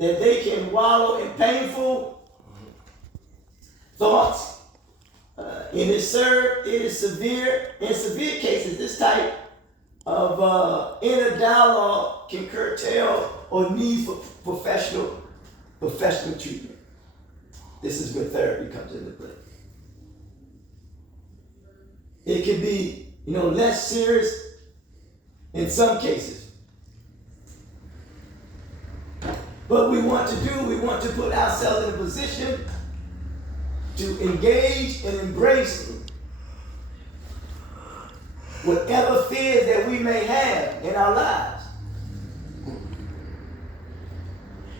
that they can wallow in painful thoughts. In severe cases, this type of inner dialogue can curtail or need for professional treatment. This is where therapy comes into play. It can be, less serious in some cases. What we want to put ourselves in a position to engage and embrace whatever fears that we may have in our lives.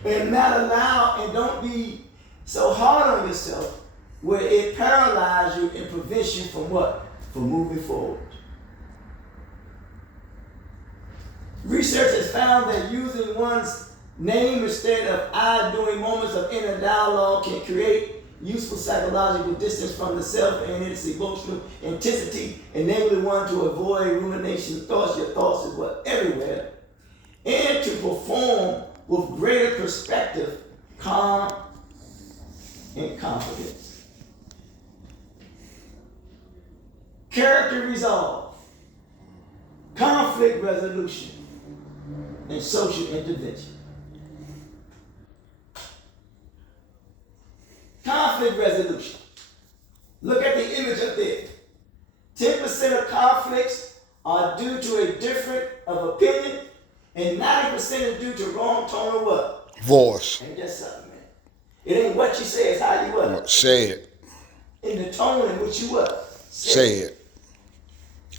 And not allow, and don't be so hard on yourself where it paralyzes you and prevents you from what? From moving forward. Research has found that using one's name instead of I during moments of inner dialogue can create useful psychological distance from the self and its emotional intensity, enabling one to avoid rumination thoughts. Your thoughts is what? Everywhere. And to perform with greater perspective, calm, and confidence. Character resolve, conflict resolution, and social intervention. Conflict resolution. Look at the image up there. 10% of conflicts are due to a difference of opinion, and 90% is due to wrong tone of what? Voice. Ain't that something, man? It ain't what you say, it's how you what? Say it. In the tone in which you what? Say it.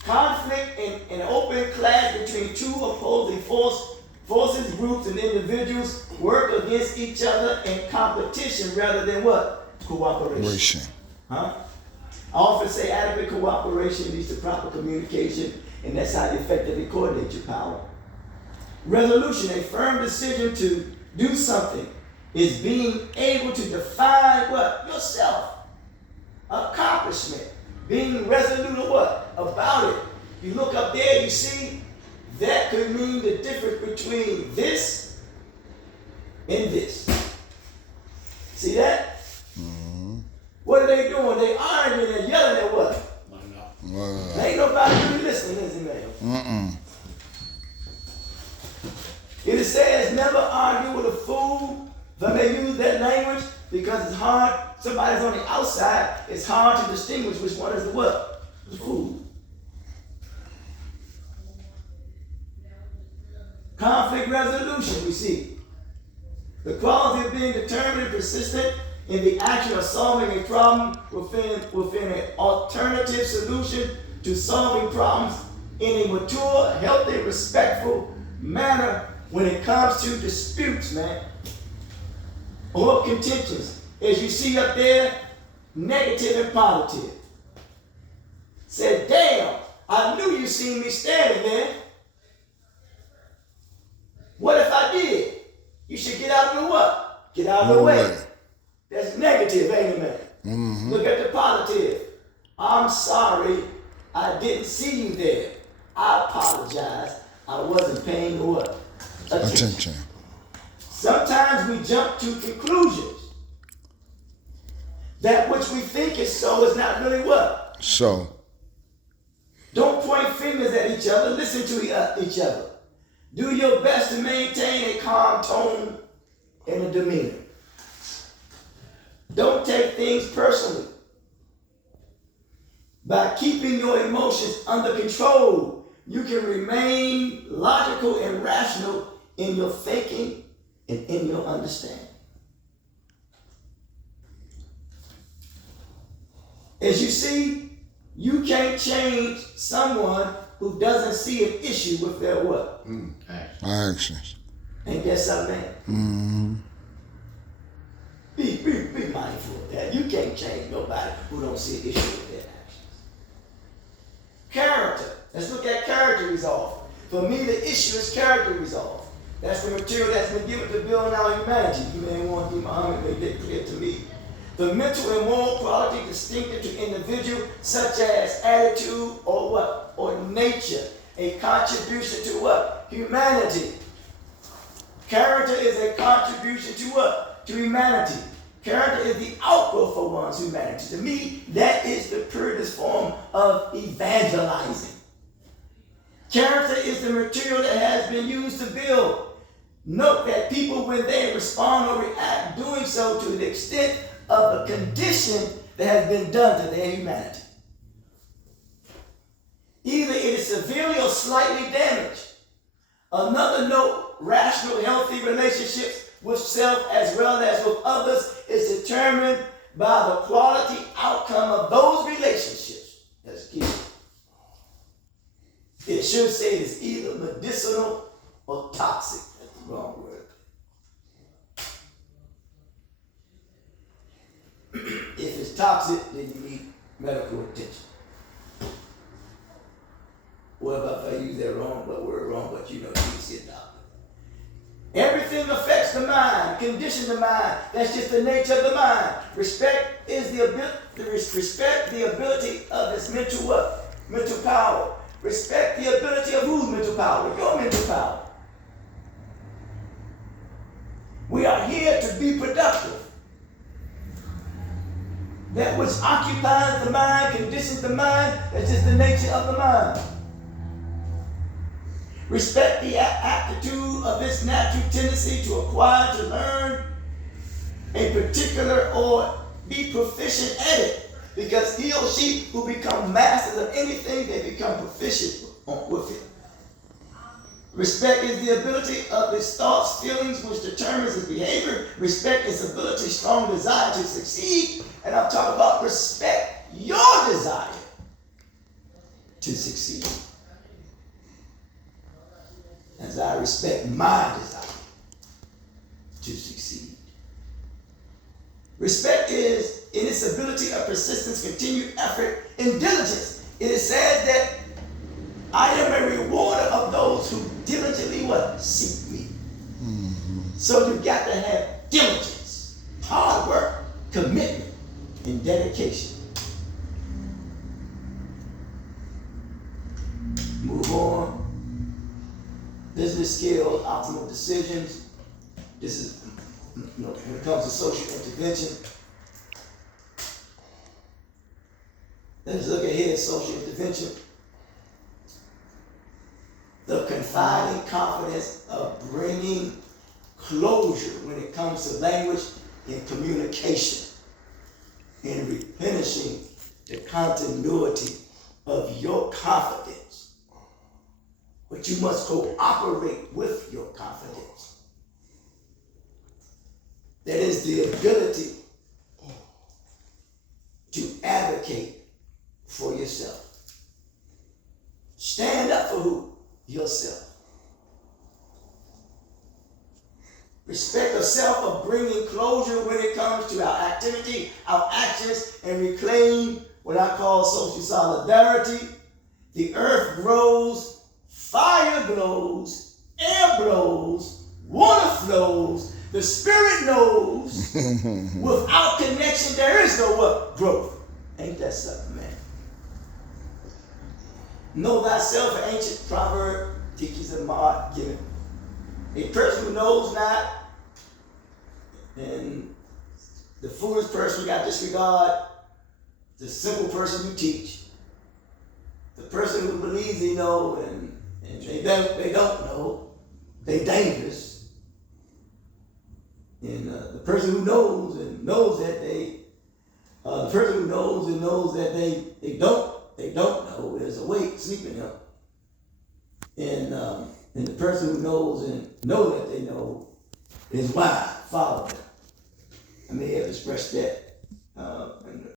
Conflict and open clash between two opposing forces, groups, and individuals work against each other in competition rather than what? Cooperation. Huh? I often say adequate cooperation leads to proper communication, and that's how you effectively coordinate your power. Resolution, a firm decision to do something, is being able to define what? Yourself. Accomplishment. Being resolute or what? About it. You look up there, you see, that could mean the difference between this and this. See that? Mm-hmm. What are they doing? They arguing and yelling at what? Ain't nobody really listening, is it, man? It says never argue with a fool. When they use that language, because it's hard, somebody's on the outside, it's hard to distinguish which one is the what? The fool. Conflict resolution, we see. The quality of being determined and persistent in the action of solving a problem within an alternative solution to solving problems in a mature, healthy, respectful manner when it comes to disputes, man, or contentions. As you see up there, negative and positive. Said, damn, I knew you seen me standing there. What if I did? You should get out of the what? Get out of the way. That's negative, ain't it, man? Mm-hmm. Look at the positive. I'm sorry I didn't see you there. I apologize. I wasn't paying the what? Attention. Sometimes we jump to conclusions. That which we think is so is not really what? So. Don't point fingers at each other. Listen to each other. Do your best to maintain a calm tone and a demeanor. Don't take things personally. By keeping your emotions under control, you can remain logical and rational in your thinking and in your understanding. As you see, you can't change someone who doesn't see an issue with their what? Actions. Ain't that something, man? Mm-hmm. Be mindful of that. You can't change nobody who don't see an issue with their actions. Character. Let's look at character resolve. For me, the issue is character resolve. That's the material that's been given to build our humanity. You may want to Muhammad made that clear to me. The mental and moral quality distinctive to individual, such as attitude or what? Or nature. A contribution to what? Humanity. Character is a contribution contribution to what? To humanity. Character is the outgrowth of one's humanity. To me, that is the purest form of evangelizing. Character is the material that has been used to build. Note that people, when they respond or react, doing so to the extent of a condition that has been done to their humanity. Either it is severely or slightly damaged. Another note, rational, healthy relationships with self as well as with others is determined by the quality outcome of those relationships. That's key. It should say it's either medicinal or toxic. That's the wrong word. If it's toxic, then you need medical attention. Well, if I use that word wrong, but you know, you can see a doctor. Everything affects the mind, condition the mind. That's just the nature of the mind. Respect is the ability of its mental what? Mental power. Respect the ability of whose mental power? Your mental power. We are here to be productive. That which occupies the mind, conditions the mind, that's just the nature of the mind. Respect the aptitude of its natural tendency to acquire, to learn a particular or be proficient at it. Because he or she who become masters of anything, they become proficient with it. Respect is the ability of its thoughts, feelings, which determines its behavior. Respect is ability, strong desire to succeed. And I'm talking about respect your desire to succeed. As I respect my desire to succeed. Respect is in its ability of persistence, continued effort, and diligence. It is said that I am a rewarder of those who diligently what? Seek me. So you got to have diligence, hard work, commitment, and dedication. Move on. Business skills, optimal decisions. This is, when it comes to social intervention. Let's look at here, social intervention. The confiding confidence of bringing closure when it comes to language and communication, and replenishing the continuity of your confidence. But you must cooperate with your confidence. That is the ability to advocate for yourself. Stand up for who? Yourself. Respect of self of bringing closure when it comes to our activity, our actions, and reclaim what I call social solidarity. The earth grows, fire blows, air blows, water flows, the spirit knows. Without connection, there is no what? Growth. Ain't that something, man? Know thyself, an ancient proverb teaches a mod given. A person who knows not, and the foolish person you got to disregard, the simple person you teach, the person who believes they know and they don't know, they dangerous. And the person who knows and knows that the person who knows and knows that they don't know is awake, sleeping him. And the person who knows and know that they know is wise, follow them. I may have expressed that